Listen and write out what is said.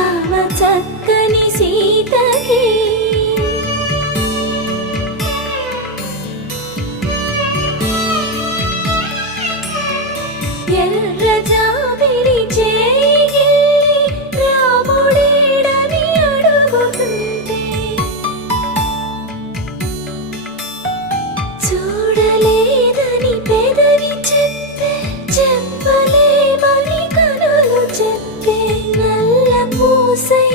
రామ చక్కని సీతకి ఎర్ర జాబిలి చేయి రాముడేడని అడుగుతుంటే చూడలేదని పెదవి చెప్పే చెప్పలేమని కనులు చెప్పే నల్ల పూసై